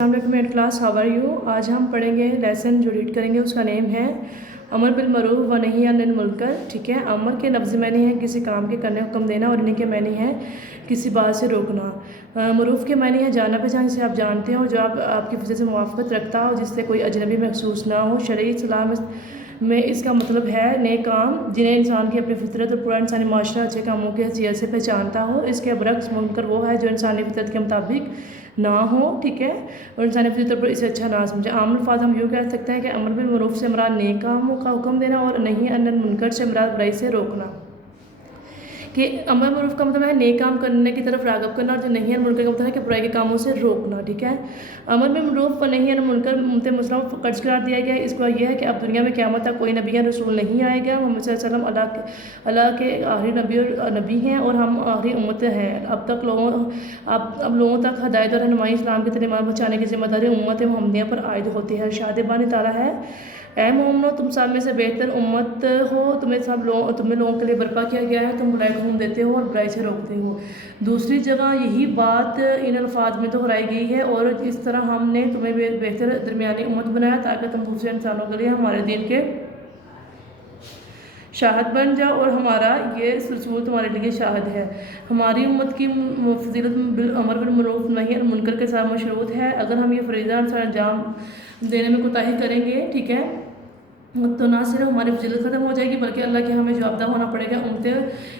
السلام علیکم eight class, how are you? آج ہم پڑھیں گے لیسن جو ریڈ کریں گے، اس کا نیم ہے امر بالمعروف و نہی عن المنکر. ٹھیک ہے، امر کے لفظ معنی ہے کسی کام کے کرنے کا حکم دینا، اور نہی کے معنی ہے کسی بات سے روکنا. معروف کے معنی ہے جانا پہچان، جسے آپ جانتے ہو، جو آپ کی فطرت سے موافقت رکھتا ہو، جس سے کوئی اجنبی محسوس نہ ہو. شرعی اسلام میں اس کا مطلب ہے نیک کام، جنہیں انسان کی اپنی فطرت اور پورا انسانی معاشرہ اچھے کاموں کی حیثیت سے پہچانتا ہو. اس کے برعکس منکر وہ ہے جو انسانی فطرت کے مطابق نہ ہو. ٹھیک ہے، اور انسانی فطرت پر اسے اچھا نہ سمجھے. عام الفاظ ہم یوں کہہ سکتے ہیں کہ امر بالمعروف سے مراد نیک کاموں کا حکم دینا، اور نہی عن المنکر سے مراد برائی سے روکنا. کہ امر بالمعروف کا مطلب ہے نیک کام کرنے کی طرف راغب کرنا، اور جو نہی عن المنکر کا مطلب ہے کہ برائی کے کاموں سے روکنا. ٹھیک ہے، امر بالمعروف و نہی عن المنکر مسلم قرض قرار دیا گیا ہے. اس کا یہ ہے کہ اب دنیا میں قیامت تک کوئی نبی یا رسول نہیں آئے گا. محمد صلی اللہ علیہ وسلم اللہ کے آخری نبی ہیں، اور ہم آخری امت ہیں. اب لوگوں تک ہدایت اور رہنمائی اسلام کے تعلیمات پہنچانے کی ذمہ داری امت محمدیہ پر عائد ہوتی ہے. ارشاد بانی تعالیٰ ہے، اے مومنو، تم سب میں سے بہتر امت ہو. تمہیں لوگوں کے لیے برپا کیا گیا ہے. تم برائی کو حکم دیتے ہو اور برائی سے روکتے ہو. دوسری جگہ یہی بات ان الفاظ میں دہرائی گئی ہے، اور اس طرح ہم نے تمہیں بہتر درمیانی امت بنایا تاکہ تم دوسرے انسانوں کے لیے ہمارے دین کے شاہد بن جاؤ، اور ہمارا یہ رسول تمہارے لیے شاہد ہے. ہماری امت کی فضیلت امر بالمعروف نہی عن المنکر کے ساتھ مشروط ہے. اگر ہم یہ فریضہ انجام دینے میں کوتاہی کریں گے، ٹھیک ہے، تو نہ صرف ہماری فضیلت ختم ہو جائے گی، بلکہ اللہ کے ہمیں جوابدہ ہونا پڑے گا. امت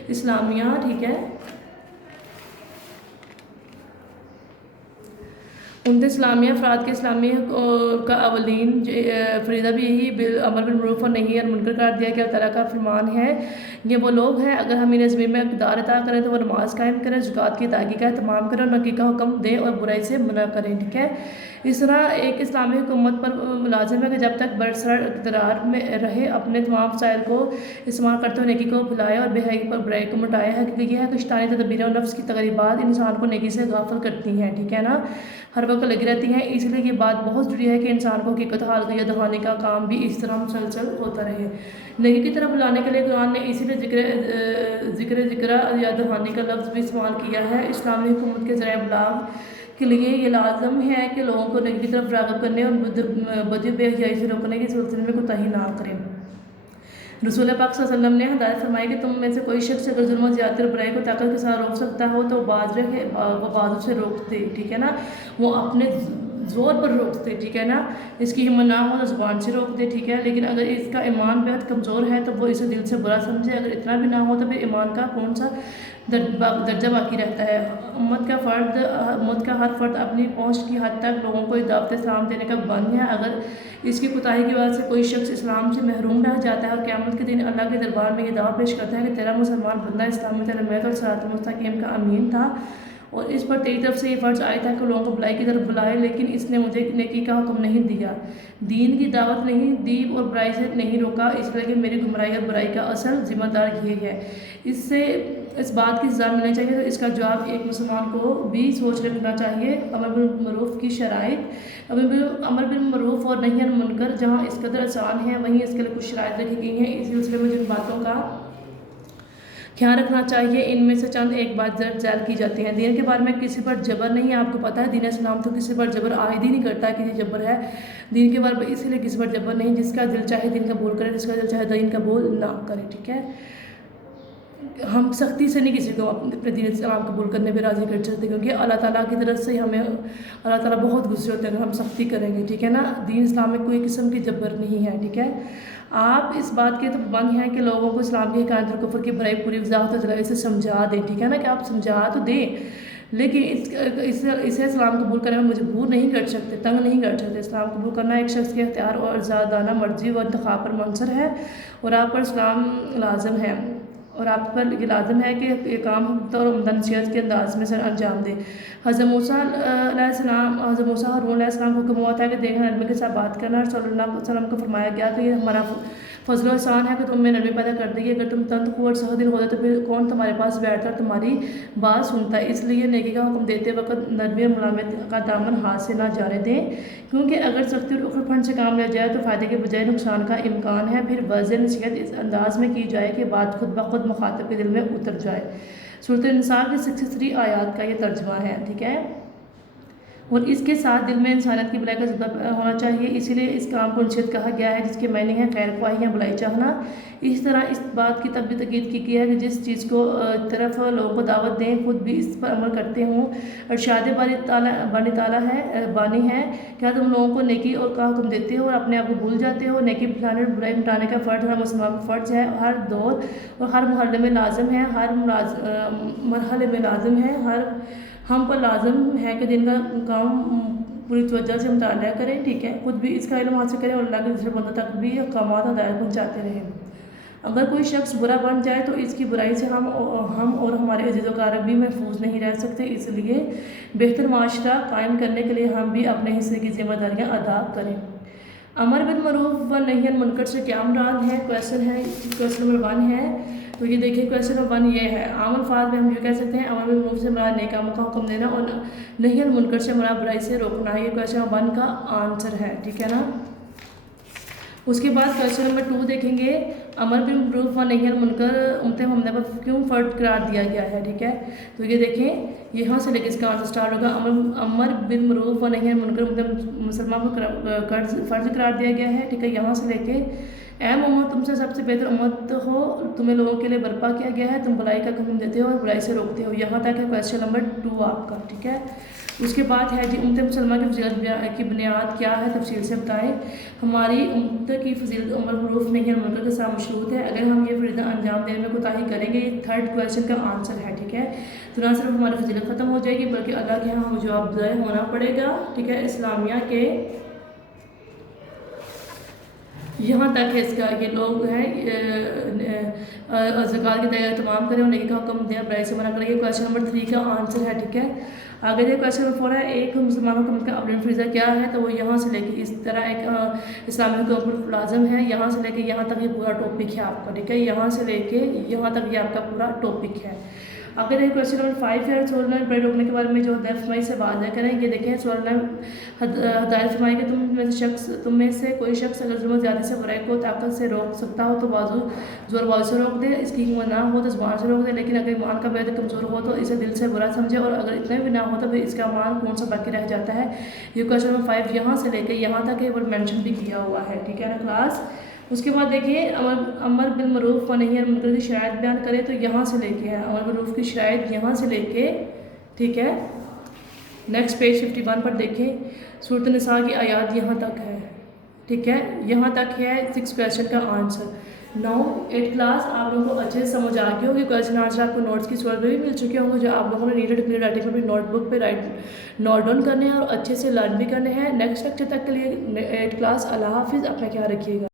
اسلامیہ، ٹھیک ہے، امت اسلامیہ افراد کے اسلامی کا اولین فریضہ بھی یہی امر بالمعروف اور نہی عن المنکر قرار دیا گیا. تعالیٰ کا فرمان ہے، یہ وہ لوگ ہیں اگر ہم انہیں زمین میں اقتدار عطا کریں تو وہ نماز قائم کریں، زکوٰۃ کی ادائیگی کا اہتمام کریں، اور نیکی کا حکم دیں اور برائی سے منع کریں. ٹھیک ہے، اس طرح ایک اسلامی حکومت پر لازم ہے کہ جب تک برسر اقتدار میں رہے اپنے تمام وسائل کو استعمال کرتے ہوئے نیکی کو پھیلائے اور بے حیائی پر برائی کو مٹائے. حقیقت یہ ہے کہ شیطانی تدبیریں اور نفس کی ترغیبات انسان کو نیکی سے غافل کرتی ہیں. ٹھیک ہے نا، ہر وقت لگی رہتی ہیں. اس لیے یہ بات بہت ضروری ہے کہ انسان کو حقیقت حال کا یاد دہانی کا کام بھی اس طرح مسلسل ہوتا رہے. نیکی کی طرف بلانے کے لیے قرآن نے اسی لیے ذکر یاد دہانی کا لفظ بھی استعمال کیا ہے. اسلامی حکومت کے ذریعہ ابلاغ کے لیے یہ لازم ہے کہ لوگوں کو نیکی کی طرف راغب کرنے اور بدی بے حیائی سے روکنے کے سلسلے میں کوتاہی نہ کریں. رسول پاک صلی اللہ علیہ وسلم نے ہدایت فرمائی کہ تم میں سے کوئی شخص اگر ظلم و زیادتی اور برائی کو طاقت کے ساتھ روک سکتا ہو تو وہ بازو سے روک دے. ٹھیک ہے نا، وہ اپنے زور پر روک دے. ٹھیک ہے نا، اس کی ہمت نہ ہو تو زبان سے روک دے. ٹھیک ہے، لیکن اگر اس کا ایمان بہت کمزور ہے تو وہ اسے دل سے برا سمجھے. اگر اتنا بھی نہ ہو تو پھر ایمان کا کون سا درجہ باقی رہتا ہے. امت کا ہر فرد اپنی پہنچ کی حد تک لوگوں کو دعوت اسلام دینے کا بند ہے. اگر اس کی کوتاہی کی وجہ سے کوئی شخص اسلام سے محروم رہ جاتا ہے اور قیامت کے دن اللہ کے دربار میں یہ دعویٰ پیش کرتا ہے کہ تیرا مسلمان بندہ اسلامی تعلیمات اور صراط مستقیم کا امین تھا، اور اس پر تیری طرف سے یہ فرض آیا تھا کہ لوگوں کو بلائی کی طرف بلائے، لیکن اس نے مجھے نیکی کا حکم نہیں دیا، دین کی دعوت نہیں دی اور برائی سے نہیں روکا، اس لیے کہ میری گمراہی اور برائی کا اصل ذمہ دار یہ ہے. اس بات کی سزا ملنی چاہیے. تو اس کا جواب ایک مسلمان کو بھی سوچ رکھنا چاہیے. امر بالمعروف کی شرائط. امر بالمعروف اور نہی عن المنکر جہاں اس قدر آسان ہے، وہیں اس کے لیے کچھ شرائط رکھی گئی ہیں. اس سلسلے میں جن باتوں کا خیال رکھنا چاہیے، ان میں سے چند ایک بات ذیل کی جاتی ہیں. دین کے بارے میں کسی پر جبر نہیں. آپ کو پتہ ہے دین اسلام تو کسی پر جبر عائد ہی نہیں کرتا کہ یہ جبر ہے. دین کے بارے میں اس لیے کسی پر جبر نہیں. جس کا دل چاہے دین قبول کرے، جس کا دل چاہے دین قبول نہ کرے. ٹھیک ہے، ہم سختی سے نہیں کسی کو اپنے دین اسلام قبول کرنے پہ راضی کر سکتے، کیونکہ اللہ تعالیٰ کی طرف سے ہمیں اللہ تعالیٰ بہت غصے ہوتے ہیں اگر ہم سختی کریں گے. ٹھیک ہے نا، دین اسلام میں کوئی قسم کی جبر نہیں ہے. ٹھیک ہے، آپ اس بات کے تو پابند ہیں کہ لوگوں کو اسلام کی حقانیت اور کفر کی برائی پوری وضاحت اور دلائل سے سمجھا دیں. ٹھیک ہے نا، کہ آپ سمجھا تو دیں، لیکن اسے اسلام قبول کرنے میں مجبور نہیں کر سکتے، تنگ نہیں کر سکتے. اسلام قبول کرنا ایک شخص کے اختیار اور آزادانہ مرضی و انتخاب پر منحصر ہے، اور آپ پر اسلام لازم ہے، اور آپ پر یہ لازم ہے کہ یہ کام اور عمدہ نصیحت کے انداز میں سر انجام دے. حضرت موسیٰ ہارون علیہ السلام کو حکم ہوا تھا کہ دیکھنا نرمی کے ساتھ بات کرنا، اور صلی اللہ علیہ وسلم کو فرمایا گیا کہ یہ ہمارا فضل و احسان ہے کہ تم میں نرمی پیدا کر دی. اگر تم تند خو اور سخت دل ہوتے تو پھر کون تمہارے پاس بیٹھتا اور تمہاری بات سنتا. اس لیے نیکی کا حکم دیتے وقت نرمی اور ملامت کا دامن ہاتھ سے نہ جانے دیں، کیونکہ اگر سختی اور اکڑ پھنڈ سے کام لیا جائے تو فائدے کے بجائے نقصان کا امکان ہے. پھر واضح نصیحت اس انداز میں کی جائے کہ بات خود بخود مخاطب کے دل میں اتر جائے. سورۃ النساء کی 63 آیات کا یہ ترجمہ ہے. ٹھیک ہے، اور اس کے ساتھ دل میں انسانیت کی بھلائی کا جذبہ ہونا چاہیے، اسی لیے اس کام کو نصیحت کہا گیا ہے جس کے معنی ہیں خیر خواہی یا بھلائی چاہنا۔ اس طرح اس بات کی بھی تاکید کی ہے کہ جس چیز کو طرف لوگوں کو دعوت دیں خود بھی اس پر عمل کرتے ہوں۔ ارشاد بانی ہے، کیا تم لوگوں کو نیکی اور کا حکم دیتے ہو اور اپنے آپ کو بھول جاتے ہو؟ نیکی پھیلانے اور برائی مٹانے کا فرض ہر مسلمان کا فرض ہے، ہر دور اور ہر مرحلے میں لازم ہے، ہم پر لازم ہے کہ دن کا کام پوری توجہ سے مطالعہ کریں، ٹھیک ہے، خود بھی اس کا علم حاصل کریں اور اللہ کے دوسرے بندوں تک بھی احکامات ہدایت پہنچاتے رہیں۔ اگر کوئی شخص برا بن جائے تو اس کی برائی سے ہم اور ہمارے عزیز و اقارب بھی محفوظ نہیں رہ سکتے، اس لیے بہتر معاشرہ قائم کرنے کے لیے ہم بھی اپنے حصے کی ذمہ داریاں ادا کریں۔ امر بالمعروف و نہی عن المنکر سے کیا مراد ہے؟ کویشچن نمبر 1 ہے، تو یہ دیکھیں کویشچن نمبر 1 یہ ہے، عام الفاظ میں ہم یہ کہہ سکتے ہیں امر بالمعروف سے مراد نیک کاموں کا حکم دینا اور نہی عن المنکر سے مراد برائی سے روکنا، یہ کویشچن نمبر 1 کا آنسر ہے، ٹھیک ہے نا۔ اس کے بعد کویشچن نمبر 2 دیکھیں گے، امر بالمعروف و نہی عن المنکر امت محمدیہ پر کیوں فرض قرار دیا گیا ہے، ٹھیک ہے، تو یہ دیکھیں یہاں سے لے کے اس کا آنسر سٹارٹ ہوگا، امر بالمعروف و نہی عن المنکر امت مسلمان پر فرض قرار دیا گیا ہے، ٹھیک ہے، یہاں سے لے کے اے محمد تم سے سب سے بہتر امت ہو، تمہیں لوگوں کے لیے برپا کیا گیا ہے، تم بھلائی کا حکم دیتے ہو اور برائی سے روکتے ہو، یہاں تک ہے کویشچن نمبر 2 آپ کا، ٹھیک ہے۔ اس کے بعد ہے جی امت مسلمہ کی فضیلت کی بنیاد کیا ہے، تفصیل سے بتائیں۔ ہماری امت کی فضیلت امر بالمعروف نہی عن المنکر کے ساتھ مشروط ہے، اگر ہم یہ فریضہ انجام دینے میں کوتاہی کریں گے، یہ 3rd کویشچن کا آنسر ہے، ٹھیک ہے، تو نہ صرف ہماری فضیلت ختم ہو جائے گی بلکہ اللہ کے ہاں ہمیں جواب دہ ہونا پڑے گا، ٹھیک ہے۔ اسلامیہ کے یہاں تک ہے اس کا، یہ لوگ ہیں زکوٰۃ کی اہتمام کریں اور نیکی کا حکم دیں، برائی سے منع کریں، یہ کویشچن نمبر 3 کا آنسر ہے، ٹھیک ہے۔ آگے یہ کویشچن نمبر 4 ہے، ایک مسلمانوں کا اولین فریضہ کیا ہے، تو وہ یہاں سے لے کے اس طرح ایک اسلامی حکومت لازم ہے، یہاں سے لے کے یہاں تک یہ پورا ٹاپک ہے آپ کا، ٹھیک ہے، یہاں سے لے کے یہاں تک یہ آپ کا پورا ٹاپک ہے۔ اگر یہ کویشچن نمبر 5 ہے، رسول اللہ نے برائی روکنے کے بارے میں جو ہدایت فرمائی سے واضح کریں، یہ دیکھیں رسول اللہ نے ہدایت فرمائی کہ تم میں سے کوئی شخص اگر ظلم و زیادتی سے برائی کو طاقت سے روک سکتا ہو تو زور بازو سے روک دے، اس کی ہمت نہ ہو تو زبان سے روک دے، لیکن اگر ایمان کا بیعت کمزور ہو تو اسے دل سے برا سمجھے، اور اگر اتنے بھی نہ ہو تو پھر اس کا ایمان کون سا باقی رہ جاتا ہے۔ یہ کویشچن نمبر 5 یہاں سے لے کے یہاں تک ہے، وہ مینشن بھی کیا ہوا ہے، ٹھیک ہے نا کلاس۔ اس کے بعد دیکھیے امر بالمعروف و نہی عن المنکر کی شرائط بیان کرے، تو یہاں سے لے کے ہے امر بالمعروف کی شرائط، یہاں سے لے کے، ٹھیک ہے، نیکسٹ پیج 51 پر دیکھیں، سورۃ النساء کی آیات یہاں تک ہے، ٹھیک ہے، یہاں تک ہے 6 کویشچن کا آنسر۔ 8 کلاس آپ لوگوں کو اچھے سے سمجھ آ گئی ہوگی، کویشچن آنسر آپ کو نوٹس کی صورت میں بھی مل چکے ہوں گے، جو آپ لوگوں نے نیڈڈ اپنی رائٹنگ میں اپنی نوٹ بک پہ نوٹ ڈاؤن کرنے ہیں اور اچھے سے لرن بھی کرنے ہیں۔ نیکسٹ لیکچر تک کے لیے 8 کلاس اللہ حافظ، اپنا خیال رکھیے گا۔